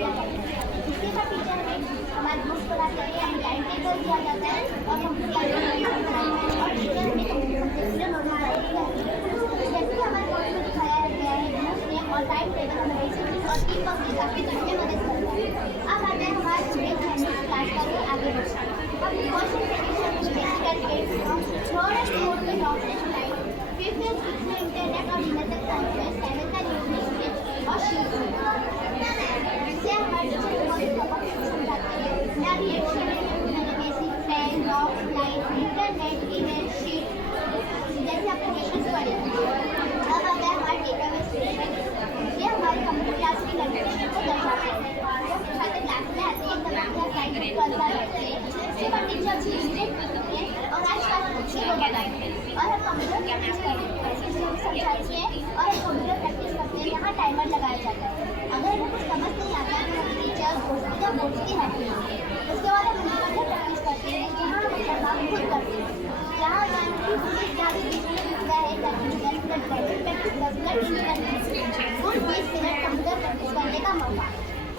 दिया जाता है। हिस्ट्री का टीचर में हमारे बुक्स पढ़ाते हैं, हमें टाइम टेबल दिया जाता है और हम और टीचर हमें कंप्यूटर नॉलेज दिया है। जैसे कि हमारे कोर्स में दिखाया गया है बुक्स में और टाइम टेबल हमें बेसिक और टीम वर्क की काफ़ी करने में मदद करता है। अब आते हैं हमारे स्टूडेंट फैमिली क्लास करके आगे बढ़ते हैं। अब फर्स्ट सेक्शन में basic education third and fourth में नॉलेज लाइफ, फिफ्थ में इंटरनेट और डिजिटल कॉन्फ्रेंस, सेवेंथ का न्यूज़ लैंग्वेज और शीट से हमारे टीचर बहुत समझाते हैं। Navigation basic fan box light internet image sheet जैसे एप्लीकेशन पढ़े। अब आता है हमारे टेकअवे स्टेटमेंट, ये हमारे कंप्यूटर क्लास की लर्निंग को दर्शाते हैं। जब छात्र क्लास में आते हैं तब अपना टाइम करता रहते हैं, उसके बाद टीचर चीजें करते हैं और आसपास बच्चे को बताते हैं और हम कंप्यूटर प्रैक्टिस करते हैं, समझाते हैं और हम कंप्यूटर प्रैक्टिस करते हैं। यहाँ टाइमर लगाया जाता है। अगर हमें कुछ समझ नहीं आता है तो हम टीचर बोलती है। उसके बाद हम कंप्यूटर प्रैक्टिस करते हैं, जहाँ हम अपना काम खुद करते हैं। यहाँ क्या भी बीच में मिलता है कुल 20 मिनट कंप्यूटर प्रैक्टिस करने का मौका।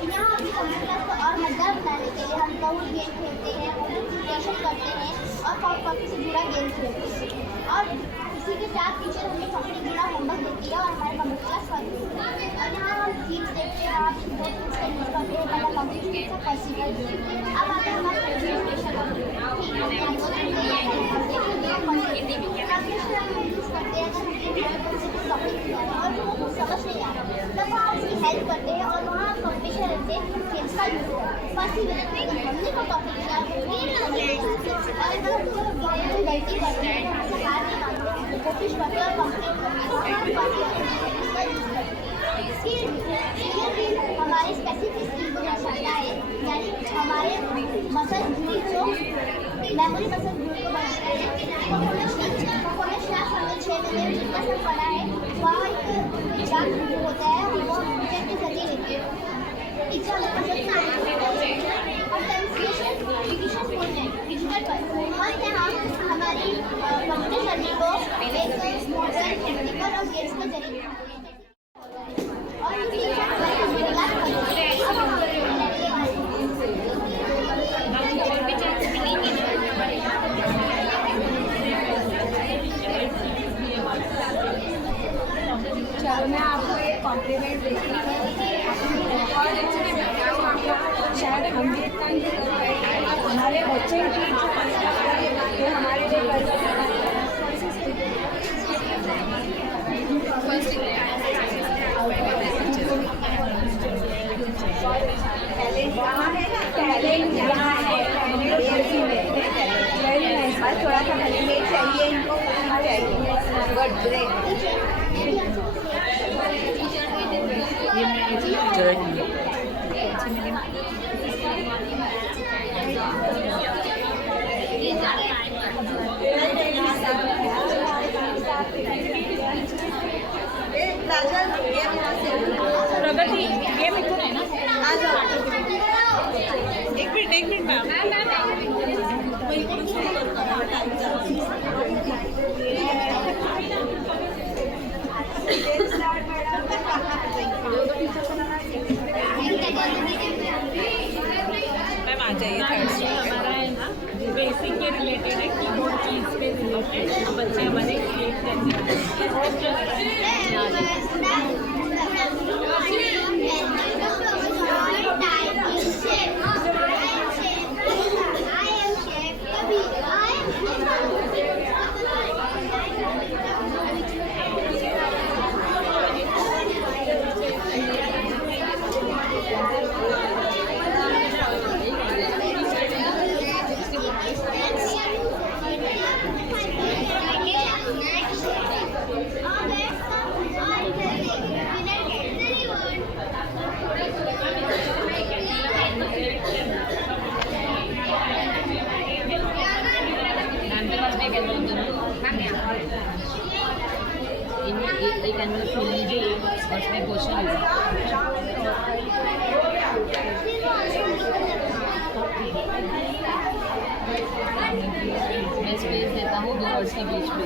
यहाँ अपनी कंप्यूटर क्लास को और मज़ेदार बनाने के लिए हम बहुत गेम खेलते हैं, प्रेजेंटेशन करते हैं और कॉपी से जुड़ा गेम खेलते हैं। और इसी के साथ टीचर हमें कॉपी से जुड़ा होमवर्क देती है और हमारे कंप्यूटर क्लास करती है। और यहाँ हम चीज देखते हैं, आप दो चीज़ का यूज़ करते हैं, पहला कंप्यूटर से पॉसिबल। अब आते हैं हमारे प्रेजेंटेशन करते हैं, टॉपिक किया है और वो कुछ समझ नहीं आ रहा तब वहाँ उसकी हेल्प करते हैं और वहाँ कंप्यूटर से स्किल्स का यूज़ करते हैं। पॉसिबल हमने को टॉपिक किया और गलती करते हैं तो हार नहीं मानते, कोशिश करते हैं और कंप्लीट करते हैं। हमारे स्पेसिफिक स्किल को दर्शाता है, यानी हमारे मसल जो मेमोरी मसल ग्रुप को बनाता है। परफॉर्मेंस क्लास हमने 6 महीने जितना सब पढ़ा है वहाँ एक एग्जाम होता है, हम वो टीचर के जरिए लेते हैं। टीचर हमें पसंद और ट्रांसलेशन डिजिटल पर यहाँ हमारी कंप्यूटर जर्नी को एक मॉडल टेक्निकल और गेम्स के जरिए और चलो मैं आपको एक कॉम्प्लीमेंट देती हूँ। शायद हम भी इतना नहीं कर पाए, हमारे बच्चे भी जो हमारे लिए टैलेंट कहाँ है ना, टैलेंट यहाँ है, बस थोड़ा सा हेल्पमेट चाहिए इनको, चाहिए गुड ग्रेट। प्रगति ये मिथुन है ना, आ जाओ। एक मिनट मैम। मैम आ जाइए। हमारा है ना बेसिक के रिलेटेड है, कीबोर्ड कीज पे रिलेटेड बच्चे हमारे क्रिएट करते एक एनुअल खोल लीजिए और उसमें क्वेश्चन मैं स्पेस देता हूँ 2 वर्ड्स के बीच में।